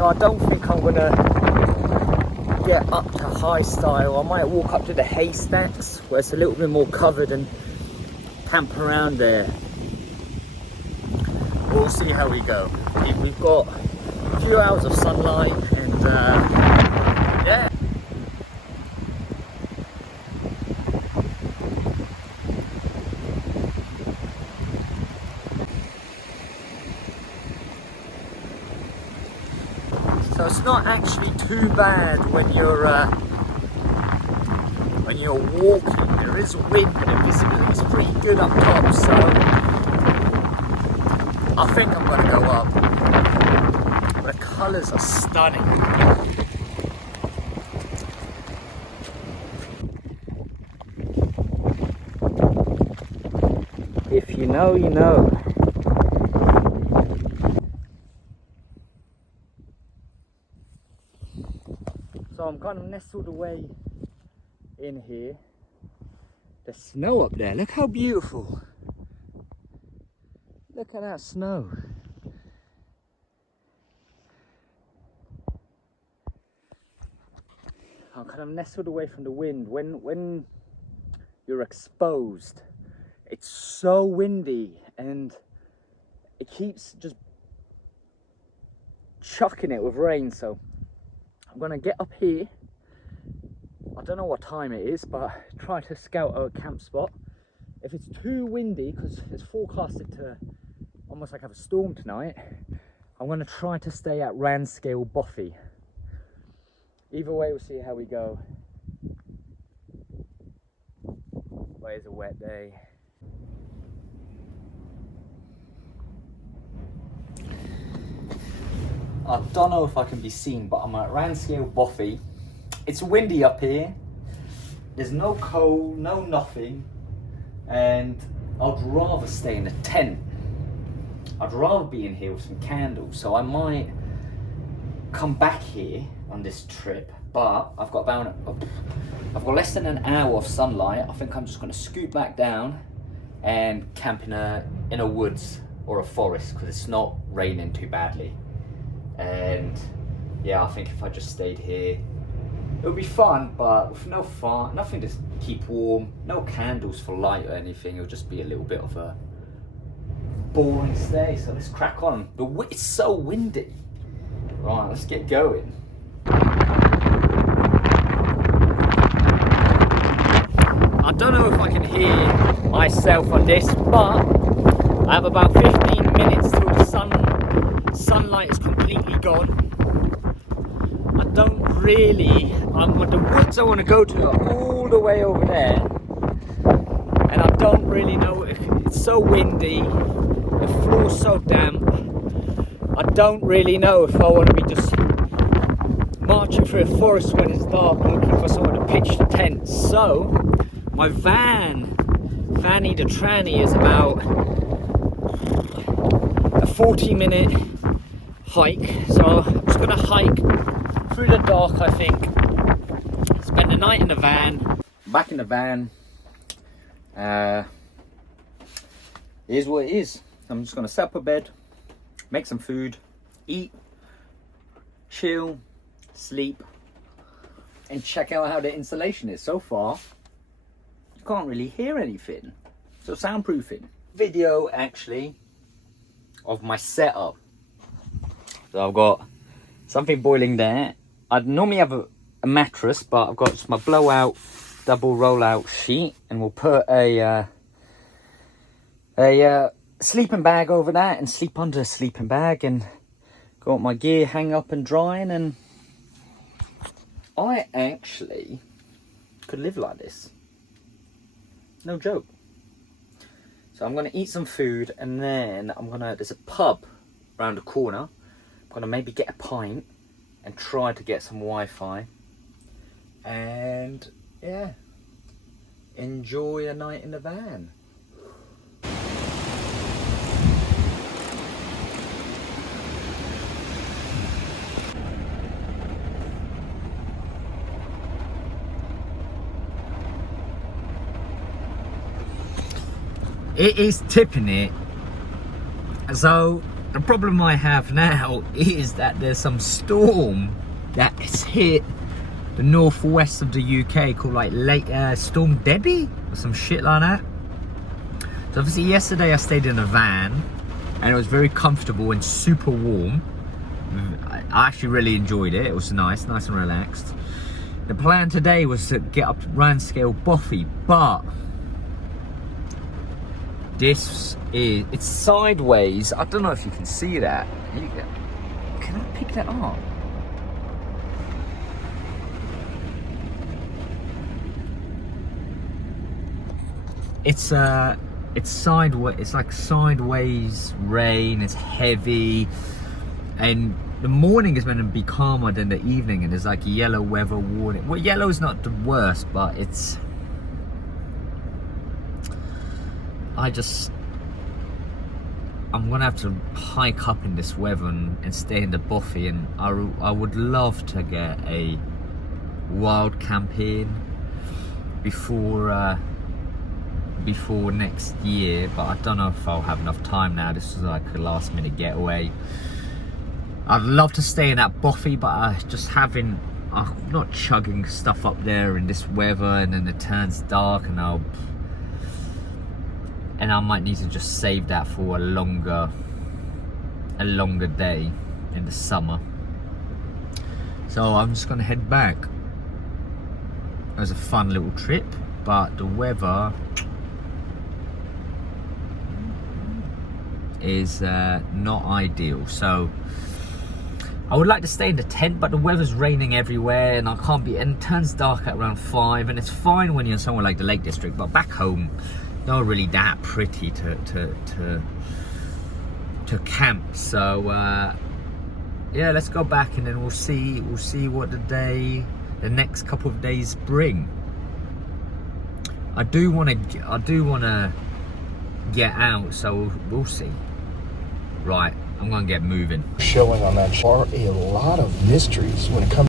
so I don't think I'm gonna get up to High Style. I might walk up to the Haystacks where it's a little bit more covered and camp around there. We'll see how we go. We've got a few hours of sunlight and yeah. So it's not actually too bad when you're walking. There is wind and visibility is pretty good up top, so I think I'm going to go up. The colours are stunning. If you know, you know. So I'm kind of nestled away in here. The snow up there, look how beautiful. Look at that snow. I'm kind of nestled away from the wind. When you're exposed, it's so windy and it keeps just chucking it with rain. So I'm gonna get up here. I don't know what time it is, but try to scout a camp spot. If it's too windy, because it's forecasted to almost like have a storm tonight, I'm going to try to stay at Randscale Bothy. Either way, we'll see how we go. But it's a wet day. I don't know if I can be seen, but I'm at Randscale Bothy. It's windy up here. There's no cold, no nothing. And I'd rather stay in a tent. I'd rather be in here with some candles. So I might come back here on this trip, but I've got less than an hour of sunlight. I think I'm just gonna scoot back down and camp in a woods or a forest because it's not raining too badly. And yeah, I think if I just stayed here, it'll be fun, but with no fun, nothing to keep warm, no candles for light or anything. It'll just be a little bit of a boring stay. So let's crack on. It's so windy. Right, let's get going. I don't know if I can hear myself on this, but I have about 15 minutes till the sunlight is completely gone. I don't really, the woods I want to go to are all the way over there, and I don't really know if it's so windy, the floor's so damp. I don't really know if I want to be just marching through a forest when it's dark looking for somewhere to pitch the tent. So my Vanny the tranny is about a 40-minute hike, so I'm just gonna hike through the dark, I think. Spend the night in the van. Back in the van. Here's what it is. I'm just gonna set up a bed, make some food, eat, chill, sleep, and check out how the insulation is. So far, you can't really hear anything. So soundproofing. Video actually of my setup. So I've got something boiling there. I'd normally have a mattress, but I've got my blowout double rollout sheet, and we'll put a sleeping bag over that and sleep under a sleeping bag, and got my gear hang up and drying. And I actually could live like this. No joke. So I'm gonna eat some food, and then there's a pub around the corner. I'm gonna maybe get a pint and try to get some Wi-Fi, and yeah, enjoy a night in the van. It is tipping it, so The problem I have now is that there's some storm that has hit the northwest of the UK called like Storm Debbie or some shit like that. So obviously yesterday I stayed in a van and it was very comfortable and super warm. I actually really enjoyed it. It was nice and relaxed. The plan today was to get up to Randscale Boffey, but it's sideways. I don't know if you can see that. Can I pick that up? It's sideways. It's like sideways rain. It's heavy, and the morning is meant to be calmer than the evening, and there's like a yellow weather warning. Well, yellow is not the worst, but it's. I'm gonna have to hike up in this weather and stay in the Boffey, and I would love to get a wild camp in before next year, but I don't know if I'll have enough time now. This is like a last minute getaway. I'd love to stay in that Boffey, but I'm not chugging stuff up there in this weather, and then it turns dark, and I might need to just save that for a longer day in the summer. So I'm just gonna head back. It was a fun little trip, but the weather is not ideal. So I would like to stay in the tent, but the weather's raining everywhere, and I can't be. And it turns dark at around 5, and it's fine when you're somewhere like the Lake District, but back home, not really that pretty to camp. So yeah, let's go back, and then we'll see what the next couple of days bring. I do want to get out, so we'll see. Right, I'm gonna get moving. Showing on that are a lot of mysteries when it comes